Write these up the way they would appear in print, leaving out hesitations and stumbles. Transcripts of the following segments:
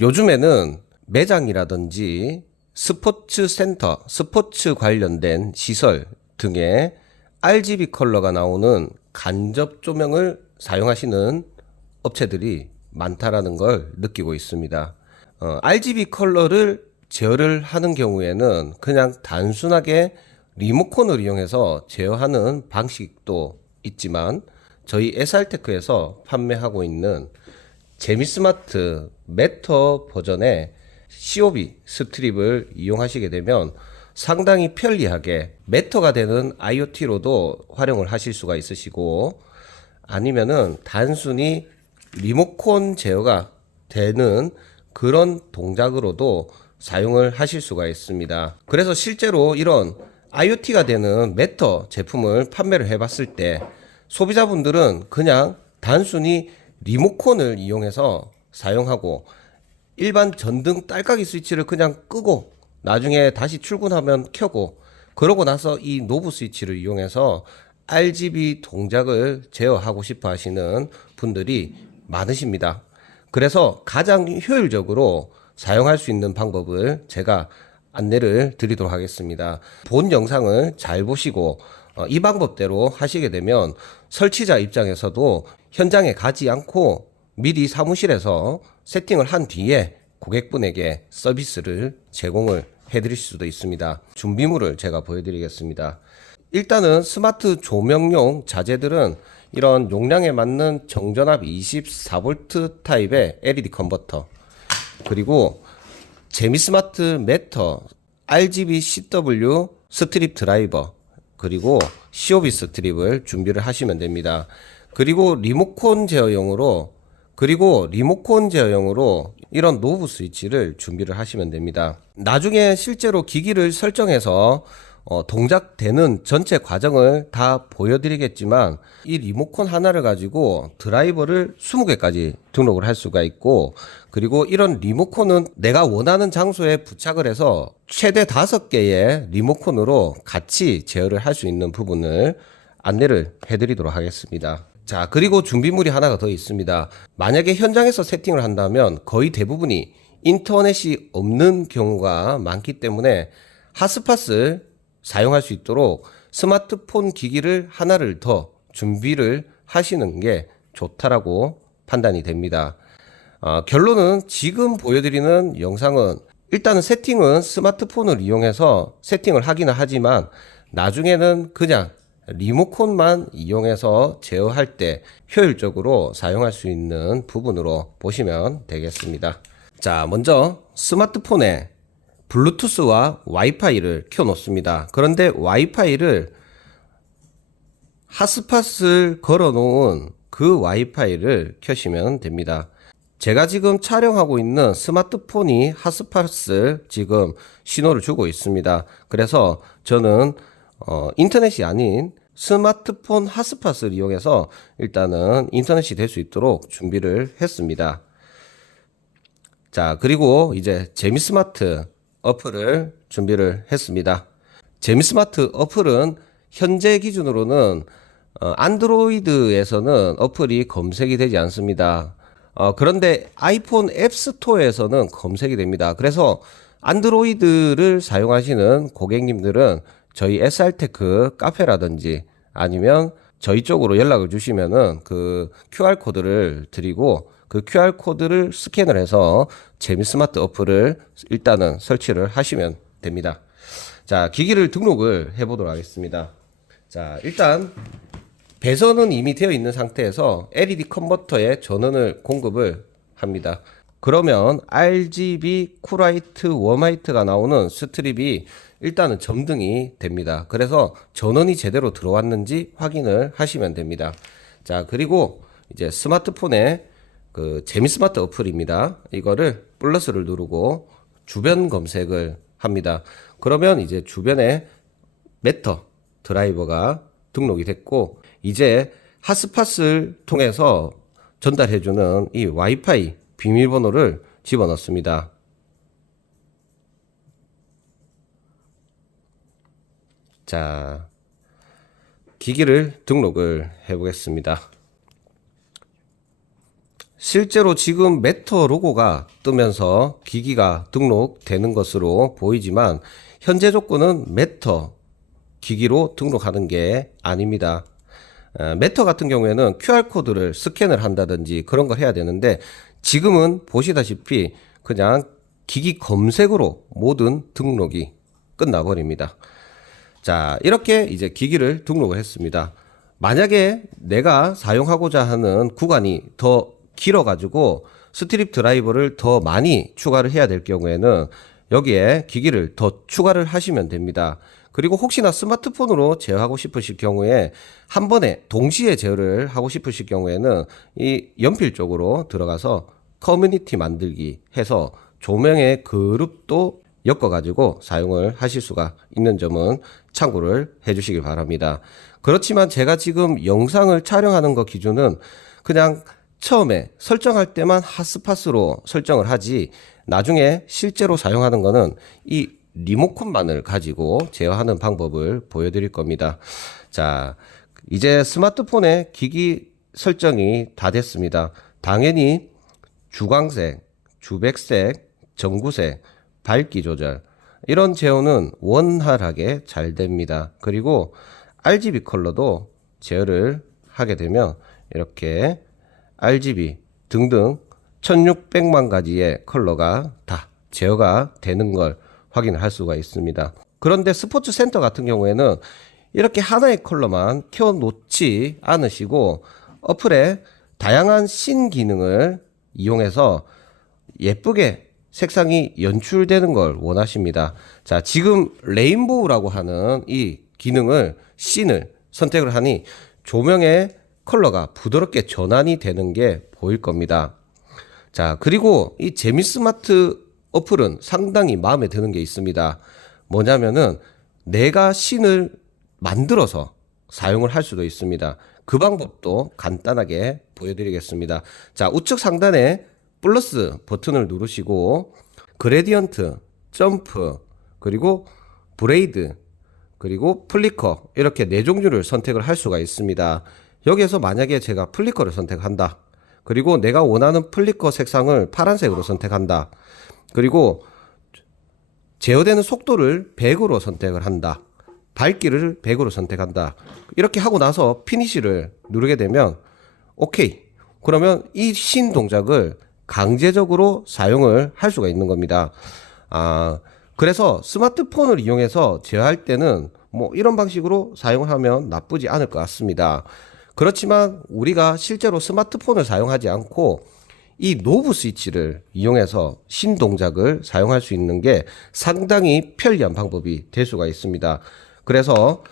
요즘에는 매장이라든지 스포츠 센터, 스포츠 관련된 시설 등에 RGB 컬러가 나오는 간접 조명을 사용하시는 업체들이 많다라는 걸 느끼고 있습니다. RGB 컬러를 제어를 하는 경우에는 그냥 단순하게 리모컨을 이용해서 제어하는 방식도 있지만 저희 SR테크에서 판매하고 있는 재미스마트 매터 버전의 COB 스트립을 이용하시게 되면 상당히 편리하게 매터가 되는 IoT로도 활용을 하실 수가 있으시고, 아니면은 단순히 리모컨 제어가 되는 그런 동작으로도 사용을 하실 수가 있습니다. 그래서 실제로 이런 IoT가 되는 매터 제품을 판매를 해봤을 때 소비자분들은 그냥 단순히 리모컨을 이용해서 사용하고 일반 전등 딸깍이 스위치를 그냥 끄고 나중에 다시 출근하면 켜고, 그러고 나서 이 노브 스위치를 이용해서 RGB 동작을 제어하고 싶어 하시는 분들이 많으십니다. 그래서 가장 효율적으로 사용할 수 있는 방법을 제가 안내를 드리도록 하겠습니다. 본 영상을 잘 보시고 이 방법대로 하시게 되면 설치자 입장에서도 현장에 가지 않고 미리 사무실에서 세팅을 한 뒤에 고객분에게 서비스를 제공을 해드릴 수도 있습니다. 준비물을 제가 보여드리겠습니다. 일단은 스마트 조명용 자재들은 이런 용량에 맞는 정전압 24V 타입의 LED 컨버터, 그리고 재미스마트 매터 RGB CW 스트립 드라이버, 그리고 COB 스트립을 준비를 하시면 됩니다. 그리고 리모컨 제어용으로 이런 노브 스위치를 준비를 하시면 됩니다. 나중에 실제로 기기를 설정해서 동작되는 전체 과정을 다 보여드리겠지만, 이 리모컨 하나를 가지고 드라이버를 20개까지 등록을 할 수가 있고, 그리고 이런 리모컨은 내가 원하는 장소에 부착을 해서 최대 5개의 리모컨으로 같이 제어를 할 수 있는 부분을 안내를 해드리도록 하겠습니다. 자, 그리고 준비물이 하나가 더 있습니다. 만약에 현장에서 세팅을 한다면 거의 대부분이 인터넷이 없는 경우가 많기 때문에 핫스팟을 사용할 수 있도록 스마트폰 기기를 하나를 더 준비를 하시는 게 좋다라고 판단이 됩니다. 결론은 지금 보여드리는 영상은 일단은 세팅은 스마트폰을 이용해서 세팅을 하기는 하지만 나중에는 그냥 리모컨만 이용해서 제어할 때 효율적으로 사용할 수 있는 부분으로 보시면 되겠습니다. 자, 먼저 스마트폰에 블루투스와 와이파이를 켜 놓습니다. 그런데 와이파이를 핫스팟을 걸어 놓은 그 와이파이를 켜시면 됩니다. 제가 지금 촬영하고 있는 스마트폰이 핫스팟을 지금 신호를 주고 있습니다. 그래서 저는 인터넷이 아닌 스마트폰 핫스팟을 이용해서 일단은 인터넷이 될 수 있도록 준비를 했습니다. 자, 그리고 이제 재미스마트 어플을 준비를 했습니다. 재미스마트 어플은 현재 기준으로는 안드로이드에서는 어플이 검색이 되지 않습니다. 그런데 아이폰 앱스토어에서는 검색이 됩니다. 그래서 안드로이드를 사용하시는 고객님들은 저희 SR테크 카페라든지 아니면 저희 쪽으로 연락을 주시면은 그 QR코드를 드리고 그 QR코드를 스캔을 해서 재미스마트 어플을 일단은 설치를 하시면 됩니다. 자, 기기를 등록을 해보도록 하겠습니다. 자, 일단 배선은 이미 되어 있는 상태에서 LED 컨버터에 전원을 공급을 합니다. 그러면 RGB 쿨화이트 웜화이트가 나오는 스트립이 일단은 점등이 됩니다. 그래서 전원이 제대로 들어왔는지 확인을 하시면 됩니다. 자, 그리고 이제 스마트폰에 그 재미스마트 어플입니다. 이거를 플러스를 누르고 주변 검색을 합니다. 그러면 이제 주변에 매터 드라이버가 등록이 됐고, 이제 핫스팟을 통해서 전달해주는 이 와이파이 비밀번호를 집어넣습니다. 자, 기기를 등록을 해보겠습니다. 실제로 지금 메터 로고가 뜨면서 기기가 등록되는 것으로 보이지만 현재 조건은 메터 기기로 등록하는 게 아닙니다. 메터 같은 경우에는 QR코드를 스캔을 한다든지 그런 걸 해야 되는데 지금은 보시다시피 그냥 기기 검색으로 모든 등록이 끝나버립니다. 자, 이렇게 이제 기기를 등록을 했습니다. 만약에 내가 사용하고자 하는 구간이 더 길어가지고 스트립 드라이버를 더 많이 추가를 해야 될 경우에는 여기에 기기를 더 추가를 하시면 됩니다. 그리고 혹시나 스마트폰으로 제어하고 싶으실 경우에 한 번에 동시에 제어를 하고 싶으실 경우에는 이 연필 쪽으로 들어가서 커뮤니티 만들기 해서 조명의 그룹도 엮어가지고 사용을 하실 수가 있는 점은 참고를 해주시길 바랍니다. 그렇지만 제가 지금 영상을 촬영하는 거 기준은 그냥 처음에 설정할 때만 핫스팟으로 설정을 하지 나중에 실제로 사용하는 거는 이 리모컨만을 가지고 제어하는 방법을 보여드릴 겁니다. 자, 이제 스마트폰의 기기 설정이 다 됐습니다. 당연히 주광색, 주백색, 전구색, 밝기 조절 이런 제어는 원활하게 잘 됩니다. 그리고 RGB 컬러도 제어를 하게 되면 이렇게 RGB 등등 1600만 가지의 컬러가 다 제어가 되는 걸 확인을 할 수가 있습니다. 그런데 스포츠 센터 같은 경우에는 이렇게 하나의 컬러만 켜놓지 않으시고 어플에 다양한 신 기능을 이용해서 예쁘게 색상이 연출되는 걸 원하십니다. 자, 지금 레인보우라고 하는 이 기능을 씬을 선택을 하니 조명의 컬러가 부드럽게 전환이 되는 게 보일 겁니다. 자, 그리고 이 재미스마트 어플은 상당히 마음에 드는 게 있습니다. 뭐냐면은 내가 씬을 만들어서 사용을 할 수도 있습니다. 그 방법도 간단하게 보여드리겠습니다. 자, 우측 상단에 플러스 버튼을 누르시고 그레디언트, 점프, 그리고 브레이드, 그리고 플리커 이렇게 네 종류를 선택을 할 수가 있습니다. 여기에서 만약에 제가 플리커를 선택한다. 그리고 내가 원하는 플리커 색상을 파란색으로 선택한다. 그리고 제어되는 속도를 100으로 선택을 한다. 밝기를 100으로 선택한다. 이렇게 하고 나서 피니시를 누르게 되면 오케이. 그러면 이 신 동작을 강제적으로 사용을 할 수가 있는 겁니다. 그래서 스마트폰을 이용해서 제어할 때는 뭐 이런 방식으로 사용을 하면 나쁘지 않을 것 같습니다. 그렇지만 우리가 실제로 스마트폰을 사용하지 않고 이 노브 스위치를 이용해서 신 동작을 사용할 수 있는 게 상당히 편리한 방법이 될 수가 있습니다. 그래서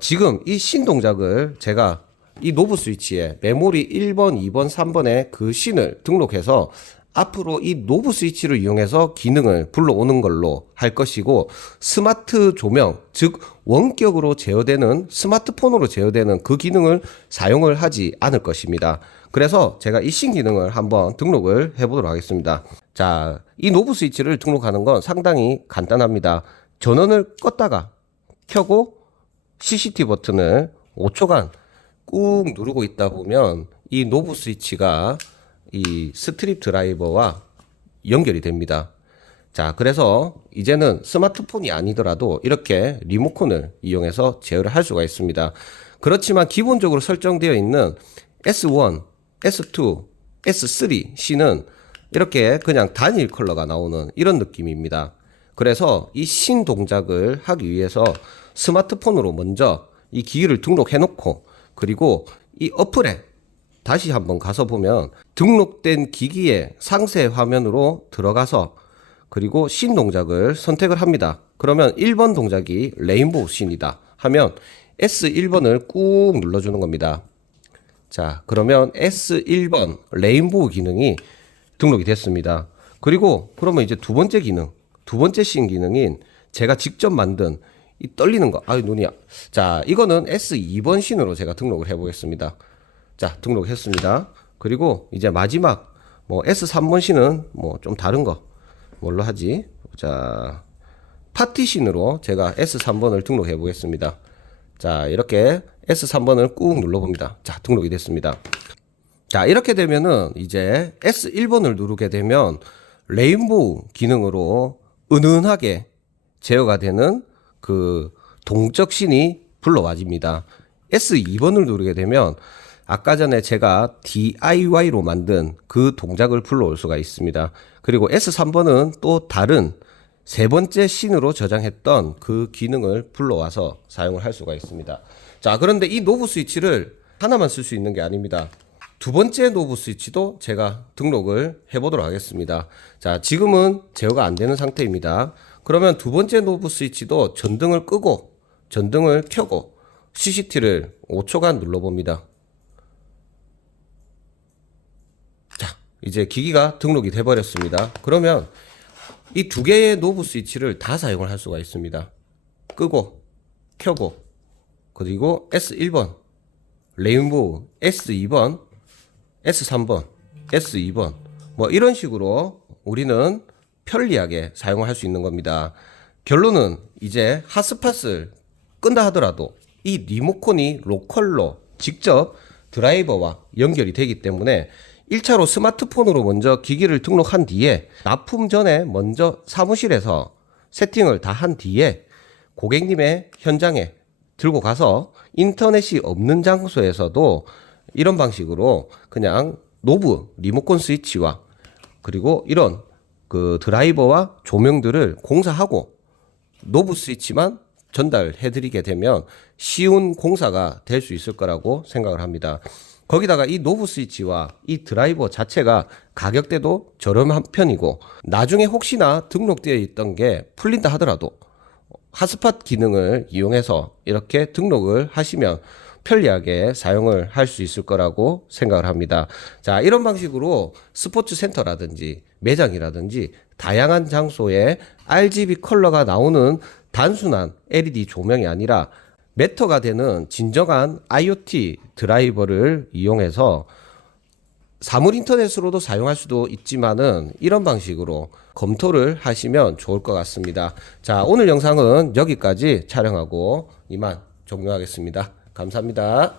지금 이 신 동작을 제가 이 노브 스위치에 메모리 1번, 2번, 3번에 그 신을 등록해서 앞으로 이 노브 스위치를 이용해서 기능을 불러오는 걸로 할 것이고 스마트 조명, 즉 원격으로 제어되는 스마트폰으로 제어되는 그 기능을 사용을 하지 않을 것입니다. 그래서 제가 이 신 기능을 한번 등록을 해보도록 하겠습니다. 자, 이 노브 스위치를 등록하는 건 상당히 간단합니다. 전원을 껐다가 켜고 CCT 버튼을 5초간 꾹 누르고 있다 보면 이 노브 스위치가 이 스트립 드라이버와 연결이 됩니다. 자, 그래서 이제는 스마트폰이 아니더라도 이렇게 리모컨을 이용해서 제어를 할 수가 있습니다. 그렇지만 기본적으로 설정되어 있는 S1, S2, S3 C는 이렇게 그냥 단일 컬러가 나오는 이런 느낌입니다. 그래서 이 신 동작을 하기 위해서 스마트폰으로 먼저 이 기기를 등록해 놓고 그리고 이 어플에 다시 한번 가서 보면 등록된 기기의 상세 화면으로 들어가서 그리고 신 동작을 선택을 합니다. 그러면 1번 동작이 레인보우 씬이다 하면 S1번을 꾹 눌러주는 겁니다. 자, 그러면 S1번 레인보우 기능이 등록이 됐습니다. 그러면 이제 두 번째 기능, 두 번째 씬 기능인 제가 직접 만든 이 떨리는 거, 아유 눈이야. 자, 이거는 S2번 씬으로 제가 등록을 해보겠습니다. 자, 등록했습니다. 그리고 이제 마지막 뭐 S3번 씬은 뭐 좀 다른 거 뭘로 하지? 자, 파티신으로 제가 S3번을 등록해 보겠습니다. 자, 이렇게 S3번을 꾹 눌러봅니다. 자, 등록이 됐습니다. 자, 이렇게 되면은 이제 S1번을 누르게 되면 레인보우 기능으로 은은하게 제어가 되는 그 동적신이 불러와집니다. S2번을 누르게 되면 아까 전에 제가 DIY로 만든 그 동작을 불러올 수가 있습니다. 그리고 S3번은 또 다른 세 번째 씬으로 저장했던 그 기능을 불러와서 사용을 할 수가 있습니다. 자, 그런데 이 노브 스위치를 하나만 쓸 수 있는 게 아닙니다. 두 번째 노브 스위치도 제가 등록을 해보도록 하겠습니다. 자, 지금은 제어가 안 되는 상태입니다. 그러면 두 번째 노브 스위치도 전등을 끄고 전등을 켜고 CCT를 5초간 눌러봅니다. 자, 이제 기기가 등록이 돼버렸습니다. 그러면 이 두 개의 노브 스위치를 다 사용을 할 수가 있습니다. 끄고 켜고 그리고 S1번 레인보우, S2번, S3번, S2번 뭐 이런 식으로 우리는 편리하게 사용을 할 수 있는 겁니다. 결론은 이제 핫스팟을 끈다 하더라도 이 리모컨이 로컬로 직접 드라이버와 연결이 되기 때문에 1차로 스마트폰으로 먼저 기기를 등록한 뒤에 납품 전에 먼저 사무실에서 세팅을 다 한 뒤에 고객님의 현장에 들고 가서 인터넷이 없는 장소에서도 이런 방식으로 그냥 노브 리모컨 스위치와 그리고 이런 그 드라이버와 조명들을 공사하고 노브 스위치만 전달해 드리게 되면 쉬운 공사가 될 수 있을 거라고 생각을 합니다. 거기다가 이 노브 스위치와 이 드라이버 자체가 가격대도 저렴한 편이고 나중에 혹시나 등록되어 있던 게 풀린다 하더라도 핫스팟 기능을 이용해서 이렇게 등록을 하시면 편리하게 사용을 할 수 있을 거라고 생각을 합니다. 자, 이런 방식으로 스포츠 센터라든지 매장이라든지 다양한 장소에 RGB 컬러가 나오는 단순한 LED 조명이 아니라 매터가 되는 진정한 IoT 드라이버를 이용해서 사물 인터넷으로도 사용할 수도 있지만은 이런 방식으로 검토를 하시면 좋을 것 같습니다. 자, 오늘 영상은 여기까지 촬영하고 이만 종료하겠습니다. 감사합니다.